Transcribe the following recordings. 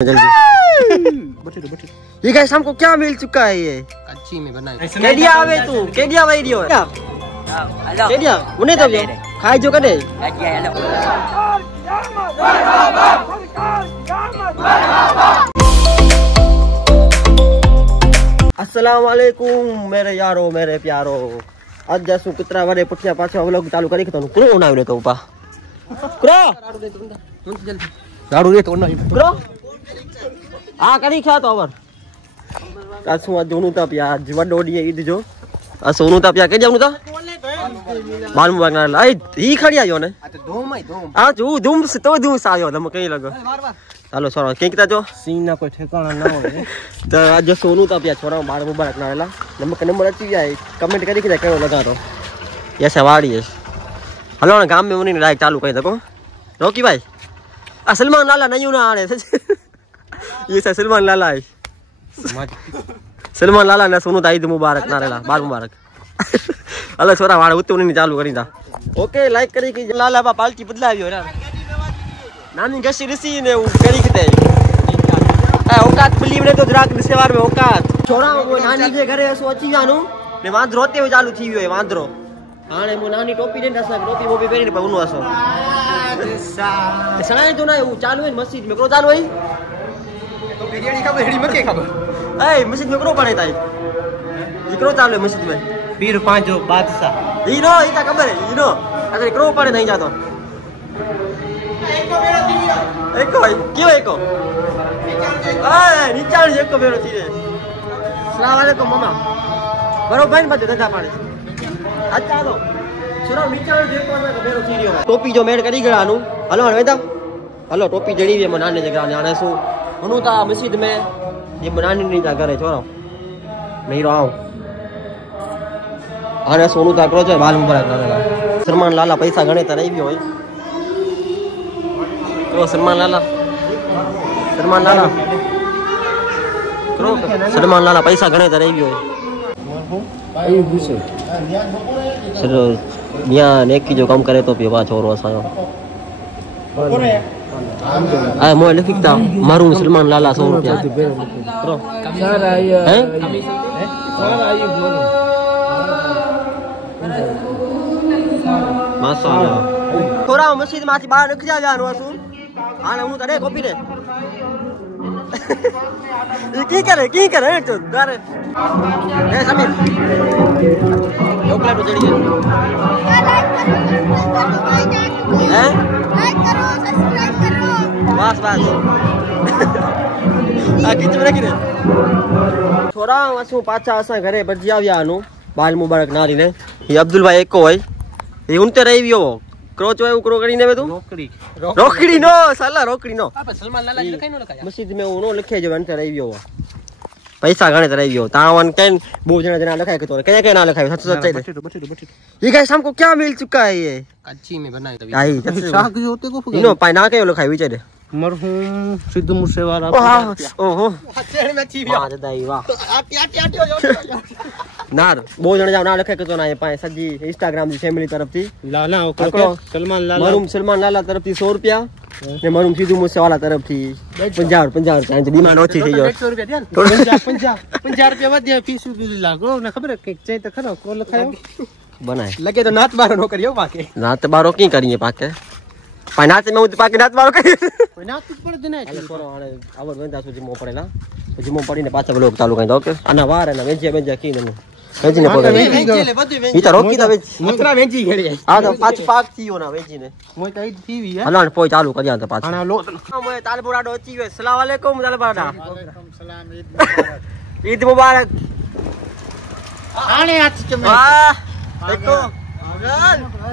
जल्दी ये गाइस हमको क्या मिल चुका है ये कच्ची में बनाई केडिया आवे तू केडिया वीडियो केडिया मुने तो खाई जो कदे अस्सलाम वालेकुम मेरे यारो मेरे प्यारो आज जसू कुतरा वडे पुठिया पाछा व्लॉग चालू करी तो कोण आवे तो उपा क्रो राडू दे तो ना क्रो आ करी खा तो और कासु आ जोनु ता प्या वडो डी ईद जो आ सोनु ता प्या के जानु ता मालूम वागना आई ही खड़ी आयो ने आ तो धूम आई धूम आ जो धूम से तो धूम सा आयो लम कई लगो चलो छोरा के किता जो सीन ना कोई ठिकाना ना हो तो आज सोनु ता प्या छोरा बार मुबारक ना रेला नंबर अच्छी जाए कमेंट करी के कयो लगा तो ये सवारी है हेलो गांव में उन्हें लाइक चालू कर दको रोकी भाई आ सलमान लाला नहीं ना आने ये सलमान लाला है सलमान लाला ने सोनू ता ईद मुबारक ना रेला बार मुबारक अल्लाह छोरा वाड़ा उते उन्हें चालू करी दा ओके लाइक करी कि लाला बा पालटी बदलाव्यो रे नानी गशी रसी ने करी के दे ए औकात बिलीव ने तो जराक सेवार में औकात छोरा वो नानी जे घरे सोची जानु ने वांदरो ते चालू थी वियो है वांदरो हाने मो नानी टोपी ने दसा टोपी वो भी पेरीने पउनो असो साए तो ना चालू है मस्जिद में करो चालू है तो बिरयानी खबर हेड़ी मके खबर ए मस्जिद में करो पड़े ताई इकरो चालू है मस्जिद में पीर पांचो बादशाह ईनो इका खबर है ईनो अरे करो पड़े नहीं जातो एको भाई क्यों एको ए निचान एको बेरो थी रे अस्सलाम वालेकुम मामा बरोबर बजे दादा पाड़े अच्छा तो छोरा निचान जेको ना बेरो थी रियो टोपी जो मेड करी गरानु हलो वेदा हलो टोपी जड़ी वे मनाने जगरा ने सो हुनु ता मस्जिद में ये मनाने नहीं जा करे छोरा नहीं रहो आने सोनू ता करो जो बाल मुबारक ना सलमान लाला पैसा गणे त रही भी होय तो सलमान लाला करो सलमान लाला पैसा गणे त रही भी होय आई बुसे सर यहां नेकी जो काम करे तो पिवा छोरो असा आ मोय लिखता मारू सलमान लाला 100 रुपया करो सर आई है सर आई माशाल्लाह थोड़ा मस्जिद माथी बाहर निकल जा जानो असु आने हूं तड़े कॉपी दे ये की करे तो दारे ए समीर चॉकलेट जड़ी है लाइक करो सब्सक्राइब करो बस आ किच में रखी रे छोरा असु पाछा असा घरे बजी आव्यानु बाल मुबारक नारी ने ये अब्दुल भाई एको भाई ये उनते रही वियो क्रोच है उकरो करी ने तू रोकड़ी नो साला रोकड़ी नो आप सलमान लाला लिखाई नो लखाया मस्जिद में उनो लिखे जो उनते रही वियो पैसा गणे रही वियो तावन केन बो जना लिखाए के तो के ना लिखाए सच सच ये गाइस हमको क्या मिल चुका है ये कच्ची में बनाई तभी आई शाक जो होते को इनो पाइना के लिखाई विच दे मरहूम सिद्धू मूसेवाला ओहो हचड़ में छी वाह दाई वाह आटी नार बो जण जाव ना लखे के तो ना पाए सजी इंस्टाग्राम जी फैमिली तरफ थी लाला ओके सलमान लाला मरूम सलमान लाला तरफ थी 100 रुपया ने मरूम सिद्धू मूसेवाला तरफ थी 50 रुपया डिमांड ओછી થઈ ગયો 100 रुपया 50 रुपया વધ્યા फीस लागो ना खबर के चाहे तो खरो को लखायो बनाए लगे तो नात बारो नो करियो पाके नात बारो की करिए पाके नात में उत पाके नात बारो करिए नात पर देना है छोरो आने आवर वेंदा सुजी मो पड़ेला सुजी मो पड़ी ने पाछा ब्लॉग चालू कर दो ओके आना वार है ना वेजे की ने वेजी ने पकड़ वेजी ले बदी वेजी ई तो रोकी दा वेजी मथरा वेजी घेड़ी आ तो पाछ पाक थीयो ना वेजी ने मोय तो ई थीवी है हलान पोई चालू कर तो पाछ आना लो मोय तालबुराडो अची गयो अस्सलाम वालेकुम तालबुराडा वालेकुम सलाम ईद मुबारक आने हाथ के वाह देखो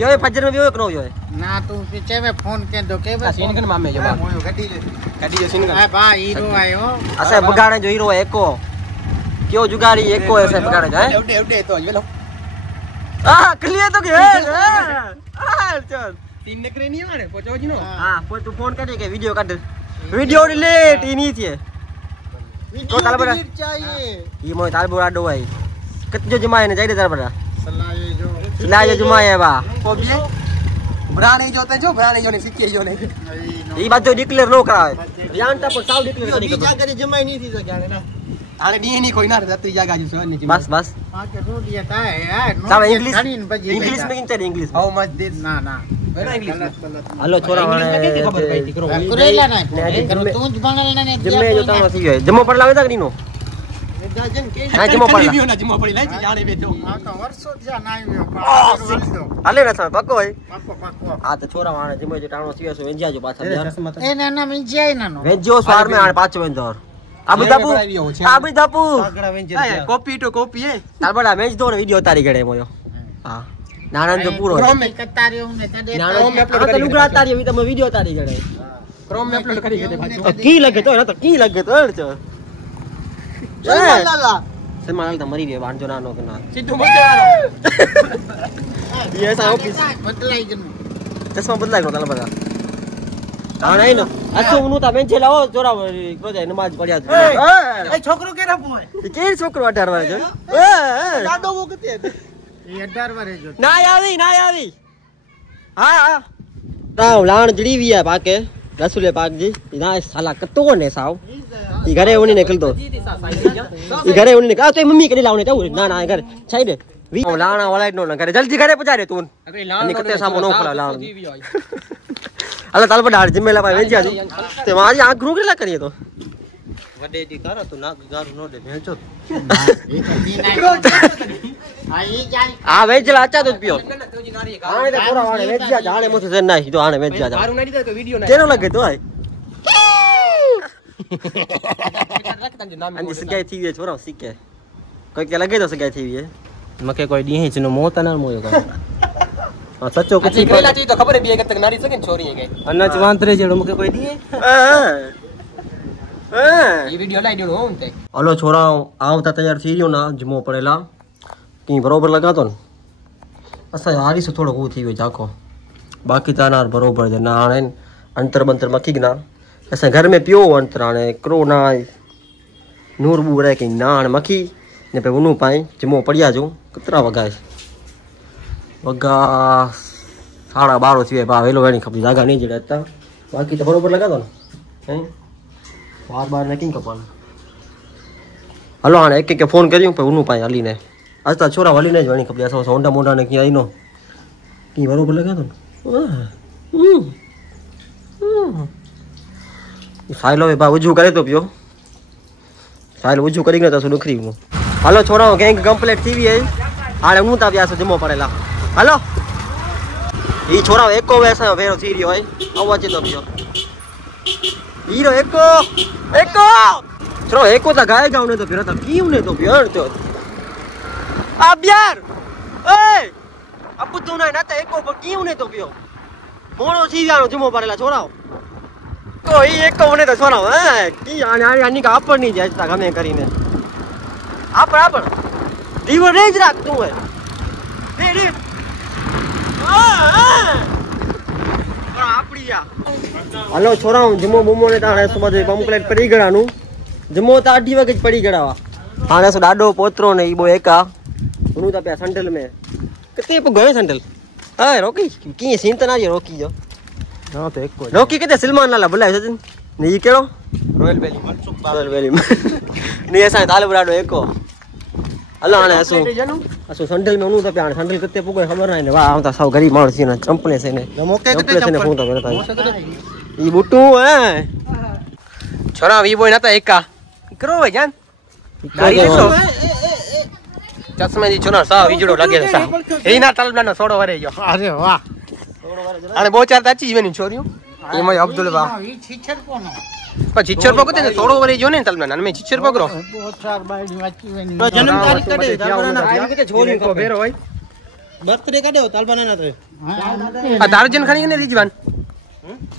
यो फजर में भी करो यो ना तू पीछे में फोन के दो के बस सीन कन मामे जो गड्डी जो सीन का बा हीरो आयो असे बगाड़े जो हीरो एको क्यों जुगाड़ी एको ऐसे बगाड़े है उडे उडे तो ये लो आ क्लियर तो के आ चल तीन नकरे नहीं मारे पोचो जी नो हां पोच तू फोन कर के वीडियो काट वीडियो डिलीट ही नहीं थी तो ताल बड़ा चाहिए ये मोय ताल बड़ा दो भाई कत जो जमाए ने जाई दे ताल बड़ा सलाह ये जो जुमाए बा ભરાણી જોતે જો ભરાણી જોને શીખી જો ને ઈ બાજુ ડિક્લેર નો કરાવે જાણતા પણ સાવ ડિક્લેર કરી બીજા કરે જમાઈ નહીં થઈ શકે આને આને ડી ની કોઈ ના રહેતી જાગા જો સર ની બસ બસ પાંચ રોટિયા થાય યાર સાવ ઇંગ્લિશ में किंतु इंग्लिश હાઉ મચ ધીસ ના ના વેના ઇંગ્લિશ હાલો છોરા વાળે ખબર પડી દીકરો કરેલા ના તું જ ભણેલ ને જમે જો તાનો થઈ ગયો જમો પડલા વેતા કરીનો હા જમો પડલા ના જમો પડી લાઈ જાણે બેઠો આ તો વર્ષો થયા ના આવ્યો હાલે ના થાય પક્કો હોય પાકો પાકો આ તો છોરા વાળે જમે જો ટાણો થયો છે વેંજ્યા જો પાછા એ ના ના જાય નાનો વેંજ્યો સ્વાર મે આને પાછો વેંધોર આબુ દાપુ કોપી ટુ કોપી હે તાર બડા મેચ દો ને વિડિયો તારી ગડે મોયો હા નાનંદ તો પૂરો કતાર્યો ને તડે નાનંદ તો લુગડા તારી વી તમે વિડિયો તારી ગડે ક્રોમ મે અપલોડ કરી દે પાછો કી લગે તો કી લગે તો અડ લાલા સલમાન લાલ તો મરી ગયો વાંજો નાનો કે ના સીધું મોટે વાળો યસ આ ઓફિસ બદલાઈ ગયું ચશ્મા બદલાઈ ગયો તાલા બધા હા નહીં ને અસો ઉનું તા બેંચે લાવો ચોરા પ્રોજે નમાજ પડ્યા એ છોકરો કે રપો હે કે છોકરો 18 વર્ષ છે દાદો વો કતે એ 18 વર્ષ જો ના આવી હા હા તાવ લાણ જડી વિયા પાકે રસુલે પાકજી ના સાલા કતો ને સાવ ઈ ઘરે ઓની નીકળતો ઈ ઘરે ઓની નીકળ આ તો મમ્મી કરી લાવને જાવ ના ઘરે છાઈ દે લાણા વાળા નો ઘરે જલ્દી ઘરે પહોંચાડે તું અને કતે સામો નો ખલા લાણ અલા તાલ પર ડાળ જિમ્મેલા ભાઈ વેંજ્યા છું તે મારી આંખ ગ્રુ કેટલા કરીએ તો વડે દી કરો તો નાક ગારું નો દે ભેંચો આ વેંજલા આચા દૂધ પીઓ આને તો પૂરા વાળે વેંજ્યા જાણે મોથી જન નાખી તો આને વેંજ્યા જા મારું નાડી દે તો વિડિયો ના કેનો લાગે તો આય રાખતા નામ અંજી સગાઈ થઈ ગઈ છોરા શીખે કોઈ કે લાગે તો સગાઈ થઈ ગઈ મકે કોઈ દી છે નો મોતા ના મોયો કા હા સચ્ચો કચી પેલા થી તો ખબર હે બે કે તક નારી સકે ને છોરી ગઈ અનાજ વાંતરે જેડો મકે કોઈ દી એ વિડિયો લાઈ દેડો હોમ તે હલો છોરા આવતા તૈયાર થઈ ગયો ના જમો પડેલા કી બરોબર લગાતો ને અસા હારી સે થોડો ઊ થઈ ગયો જાખો બાકી તાનાર બરોબર છે ના આણે અંતર બંતર મકી ગના ऐसा घर में पियो अंतराने क्रोना नूर बूरे की नान मखी ने पे उनु पाई जमो पड़िया जो कितना वगा वगा 12:30 थी बा वेलो वेणी खपी जागा नहीं जड़ता बाकी तो बरोबर लगा दो हैं बार ने किंग कपाल हलो आने एक एक फोन करियो पे उनु पाई हली ने आज ता छोरा वाली ने वेणी खपी ऐसा सोंडा मोंडा ने की आई नो की बरोबर लगा दो साइलो बा वजू करे तो पियो साइल वजू करी गयो तो सुखरी हूं हेलो छोरा गैंग कंप्लीट थी है आले हूं ता ब्यास जमो पड़ेला हेलो ई छोरा एको वैसा वेरो थी रियो है आवाज तो पियो हीरो एको छोरो एको ता गाय गाउने तो फिर ता क्यों ने तो पियो तो अब यार ए अब तू ना ता एको पर क्यों ने तो पियो मोणो थी व्यानो जमो पड़ेला छोरा कोई एक कोने तो छोरा है की आनी का अपन नहीं जाय ता गमे करीने आपण दीवर रेज राख तू है रे आपड़िया हेलो छोरा जमो बमो ने ताणे सुबह कंप्लीट पड़ी गणानु जमो ता 8 वागे पड़ी गणावा हाने सो डाडो पोतरो ने ईबो एका उनु ता पे संडल में किते पे गयो संडल ए रोकी की सीन तना जे रोकी जो ना तो एक रोकी कहते सलमान लाला बुलाय सचिन ने ई केड़ो रॉयल वैली ने ऐसा ताले बराडो एको अल्लाह ने असो संडल में उनु तो पे संडल किते पुगे खबर नहीं ने वाह आवता सब गरीब माणस ने चंपले से ने मोके किते ने फोन तो करता ई बुटू है छोरा वी बोय नता एका करो भाई जान नारी सो चश्मे दी छोरा सा विजड़ो लागे सा ए ना तलबना नो सोडो वरे जो अरे वाह अरे बो चार ताची जीवनी छोरियो एमा अब्दुल वाह ई છીછર કોનો पर छिछर पको ते सोडो वरे जो ने तलबना में छिछर पकरो બહુ ચાર બાયડી વાંચી વેની जन्म तारीख कटे तालबाना आई के छोरी को बेरो होय बर्थडे कटे तालबाना ना रे आ तारजन खणी ने रिजवान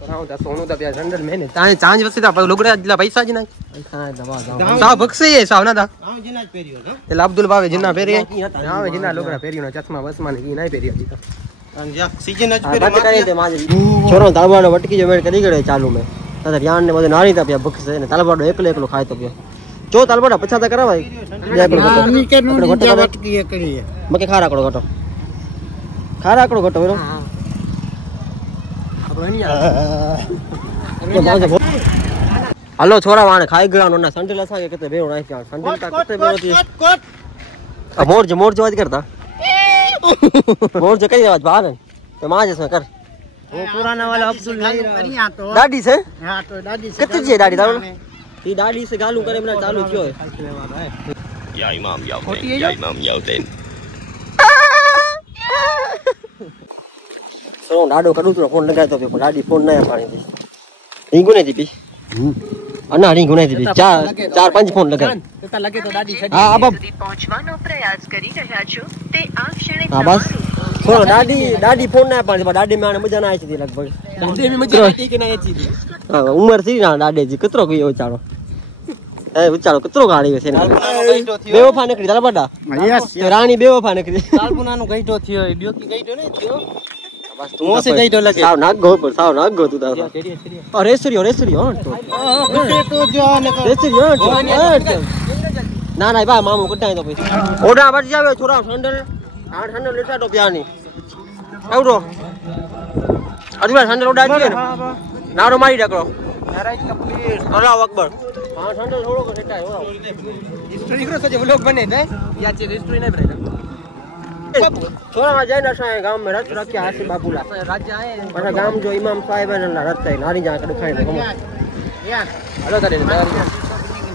कराओ दा सोनो दा ब्या संडल में ने ताए चांज वसे दा लोगड़ा जिला पैसा जी ना दवा सा बक्से ये साव ना दा गांव जिना पेरियो ना ते अब्दुल बावे जिन्ना पेरी हां जिन्ना लोगड़ा पेरियो ना चश्मा बसमा ने की नहीं पेरिया जी सीजन अज पेरे करे दे माजे छोरो तालबाना वटकी जो मेड करी गड़े चालू में ता यान ने बदे नारी ता बक से ने तालबाडो एकलो खाय तो पियो जो तालबाडा पछा ता करा भाई जे एकलो આની કે નું નીચે વટકી એકડી मके खारा कड़ो घटो खारा कड़ो घटो रो हलो छोरा वाने खाई गया ना संडल असा के बेरो ना क्या संडल का कते बेरो थी मोर जो आवाज करता मोर जो कई आवाज बाहर तो मां जैसा कर वो पुराना वाला अब्दुल नहीं रहा तो दादी से हां तो दादी से कितनी जी दादी दारू ये दादी से गालू करे मना चालू क्यों है या इमाम याओ देन सो डाडो करू तो फोन लगाय तो दादी फोन नया पानी थी रिंगो नहीं थी अन्ना रिंगो नहीं थी चार पांच फोन लगाय તો લગે તો દાદી हां अब પહોંચવાનો પ્રયાસ કરી રહ્યા છો તે આ ક્ષણે हां बस सो दादी फोन नया पानी दादी में मजा ना आई थी लगभग દાદી મી મજા આવી કે ના આવી હતી हां उम्र थी ना दादी जी कितरो गयो विचारो ए विचारो कितरो गाड़ी है बेवफा निकली तारा बड़ा યસ तो रानी बेवफा निकली કાલપુનાનો ગઈટો થયો બ્યોકી ગઈટો નહીં થયો बस तू મોસે ગઈટો લગે साव नाग गो पर साव नाग गो तू तारा अरे रेसरी हो तो તો જો ને रेसरी हो ना ना बा मामू कटाय तो पैसा ओडा बच जावे छोरा संडल 800 लेटा तो प्यानी एवडो अजवा संडल ओडा दिए नारो मारी डकरो નારાજ કમ્પ્લીટ अल्लाह अकबर 800 छोड़ो को सेटा हो हिस्ट्री करो सजे व्लॉग बने नहीं या चे हिस्ट्री नहीं बने छोरा में जाए ना गांव में रच रखिया आसे बाबूला राज्य आए मारा गांव जो इमाम साहेब है ना रच है नारी जा के खाई तो યસ हेलो करे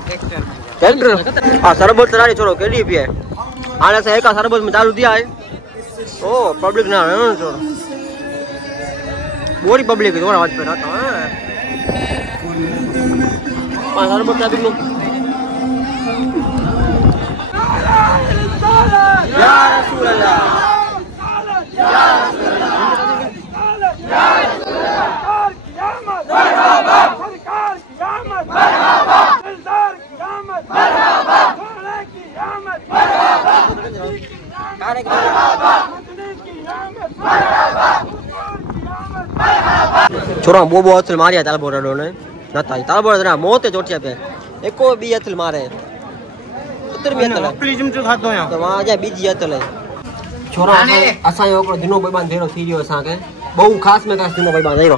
ટ્રેક્ટર ट्रैक्टर हां सरबत रानी छोरो केडी पिए आने से एक सरबत में चालू दिया है ओ पब्लिक ना है छोरो बोरी पब्लिक छोरा आवाज पे रहता है पांच सरबत का बिनु या रसूल अल्लाह छोरा बोबो अथल मारिया तालबोरडो ने नता तालबोरडो मोते चोटिया पे एको बी अथल मारे 17 अथल પ્લીઝમ જો થાતો યા तो वहां जा बीजी अथल छोरा असा यो ओकरो दिनो भाईबान धेरो थी रियो असा के बहु खास में खास दिनो भाईबान धेरो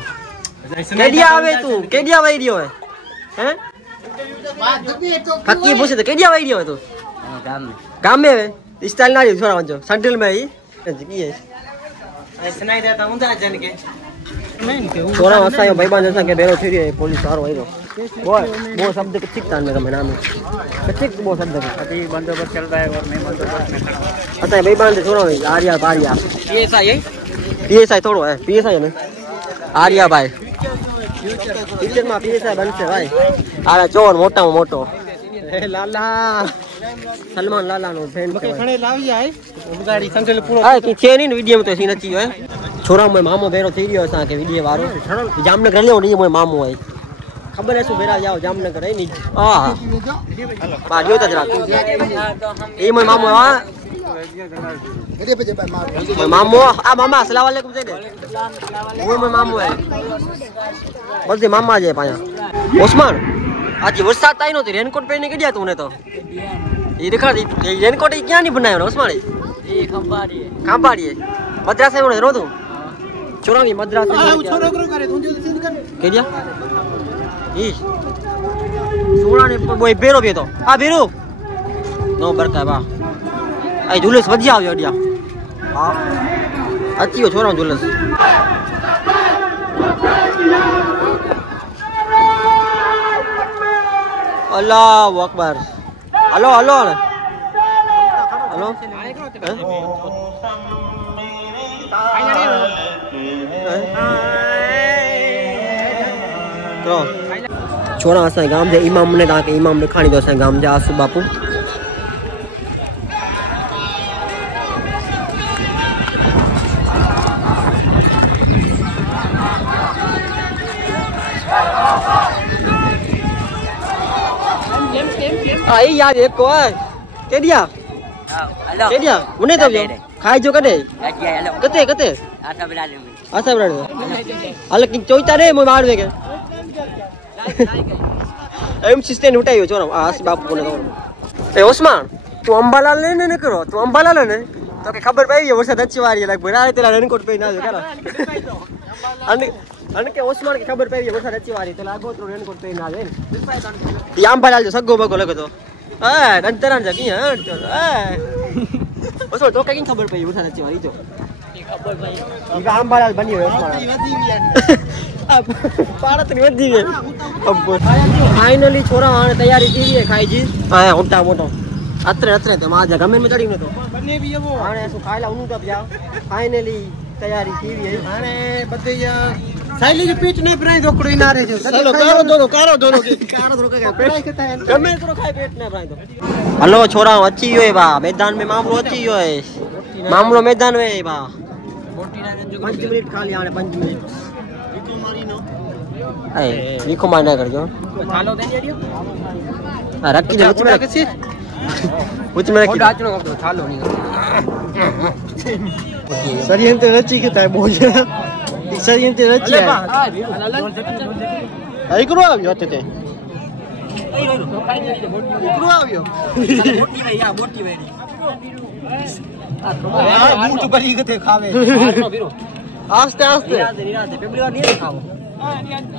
केडिया आवे तू केडिया वई रियो है हैं फकी पूछे तो केडिया वई रियो है तू गाम में स्टाइल ना रियो छोरा वंजो संडल में ही की है ऐसे नहीं रहता उंदा जन के नहीं के छोरा असा यो भाईबान असा के बेरो थी रियो पुलिस वारो आइरो वो शब्द के चिकतान में का नाम है वो शब्द अभी बंदोबस्त चल रहा है और मैं बंदोबस्त में खड़ा हूं अच्छा भाईबान से छोरो आर्या बारिया ये सा ये पीएसआई थोड़ो है पीएसआई है ना आर्या भाई टीचर में पीएसआई बनसे भाई आरा चोर मोटा में मोटो ए लाला सलमान लाला नो फैन बके खणे लावी आए गाड़ी संजल पूरो आ की छे नहीं वीडियो में तो सीन अच्छी है छोरा में मामो बेरो थी रियो असा के वीडियो वारो जामनगर ले ओनी मोय मामो है खबर है सु बेरा जाओ जामनगर है नी हां बारियो त जरा ए मोय मामो हां मोय मामो आ मामा अस्सलाम वालेकुम से दे वो मोय मामो है बस दे मामा जे पाया ओस्मान आज वरसाद आई नो तो रेनकोट पहने के दिया तूने तो ये दिखा ये रेनकोट क्या नहीं बनाया ओस्मान ये खंबाड़ी है कांपाड़ी है मद्रासे में रो तू चोरांगी मद्रासे में छोरो करो करे तू जो सीन कर के दिया ई सोना ने बोय बेरो पे तो आ बेरो नो बरका बा आई जुलस वजी આવ્યો અડિયા હા અચીયો છોરા जुलस અલ્લાહુ અકબર हेलो हेलो हेलो छोरा असांजे गांव जे इमाम ने तव्हांखे इमाम ॾेखारी थो असांजे गांव जा आसू बापू आई यार एक को केडिया हेलो केडिया मुने तो खाई जो कदे हेलो कते कते आसा बना ले आसा बराड़ हाल कि चोईता रे मोय मार वेगे एम सिस्टम उठायो छोरा आस बापू ने ए ओस्मान तू अंबालाल ने न करो तू अंबालाल ने तो के खबर पई वर्षा दच्ची वारी लगभग आ तेरा रेनकोट पे ना जो करा અને કે ઓસમાન કે ખબર પડી વરસાદ અચી વારી તો લાગો તો રેનકોટ પહેરીને આવે ને આમ ભાઈ સગ્ગો બગો લગો તો હા અંતરાન જગી હા ઓસો તો કઈ ખબર પડી વરસાદ અચી વારી જો ખબર ભાઈ આમ ભાઈ બની હોય ઓસમાન પારત ની વધી ગઈ ફાઇનલી છોરા આને તૈયારી કરી છે ખાઈજી હા મોટા મોટો અત્રે તો માજા ગમે મે ચડી નતો બને બી એવો આને શું ખાઈલા ઉનું તો જા ફાઇનલી તૈયારી કરી છે આને બધે સાઈલી જે પીટ ને પ્રાઈ ધોકડો ઇનારે છે ચલો કારો દોનો કે પ્રાઈ કેતા ગમે તો ખાય પેટ ને પ્રાઈ દો હલો છોરા વચ્ચી ગયો બા મેદાન મે મામલો વચ્ચી ગયો મામલો મેદાન મે બા 5 મિનિટ ખાલી આને 5 મિનિટ એ વીખો માર ના કરજો ખાલો દે દેડિયો આ રાખી દે વચ્ચે મે રાખી વચ્ચે મે રાખી આચનો કરતો ખાલો ની સરિયંતે રચી કે તાય બોલ સરિયંતે રચી આ ઈકરો આવ્યો તે ઈકરો આવ્યો મોટી વે યા મોટી વે આ બૂટ ભરી ગતે ખાવે આસ્તે આસ્તે નિરાતે પેલી વાર નહીં ખાવો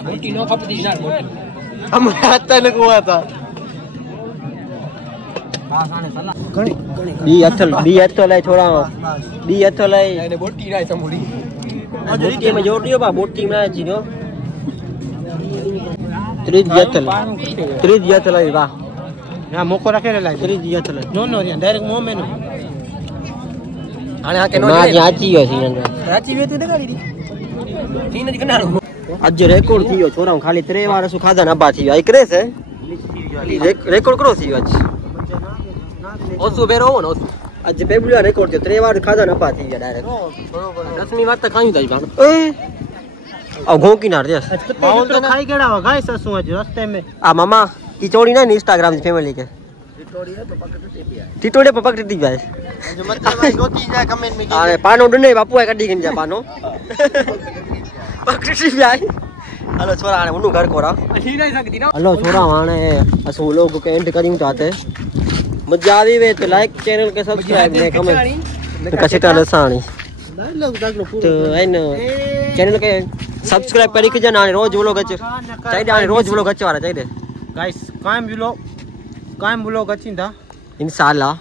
મોટી નો ખપતી ના મોટી હમ હાતા ને કોવા હતા બી અથલ લઈ છોડા બી અથલ લઈ એને બોટી રાય સંભળી બોટી મે જોડ્યો બા બોટી મે જીનો ત્રીજી અથલ લઈ બા ના મોકો રાખે રે લાય ત્રીજી અથલ નો ડાયરેક્ટ મો મેનો આને હાકે નો માં જાચી ગયો છે જાચી વેતી દેખાડી દી તીન જ ગનારો આજે રેકોર્ડ થયો છોરા ખાલી 3 વાર શું ખાધા નબા થયો આ કરે છે રેકોર્ડ કરો થયો આજ ઓસુ બેરો હો ને ઓસુ આજે પેબુલિયા રેકોર્ડ થયો 3 વાર ખાધા નબા થઈ ગયા ડાયરેક્ટ 10મી વાત તો ખાઈ જાય બાપ એ આ ઘોકી ના રે બાઉલ તો ખાઈ ગડા ગાય સસુ આજ રસ્તે મે આ મામા કિચોડી ના Instagram ની ફેમિલી કે ટીટોડે પપક ટીટી જાય જો મતલબ ગોતી જાય કમેન્ટ મે અરે પાનો ડને બાપુ આ કડી ગન જા પાનો પકડી જાય हेलो छोरा आने उन्नु घर कोरा नहीं नहीं सकती ना हेलो छोरा आने असो लोग के एंड करी तो आते मजा आवी वे तो लाइक चैनल के सब्सक्राइब ने कमेंट कसिटा लसाणी तो एन चैनल के सब्सक्राइब करी के जाने रोज व्लॉग अच्छे चाहिए आने रोज व्लॉग अच्छे वाला चाहिए गाइस कायम व्लॉग अच्छी था इंशाल्लाह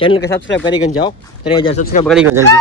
चैनल के सब्सक्राइब करी के जाओ 3000 सब्सक्राइब करी के जल्दी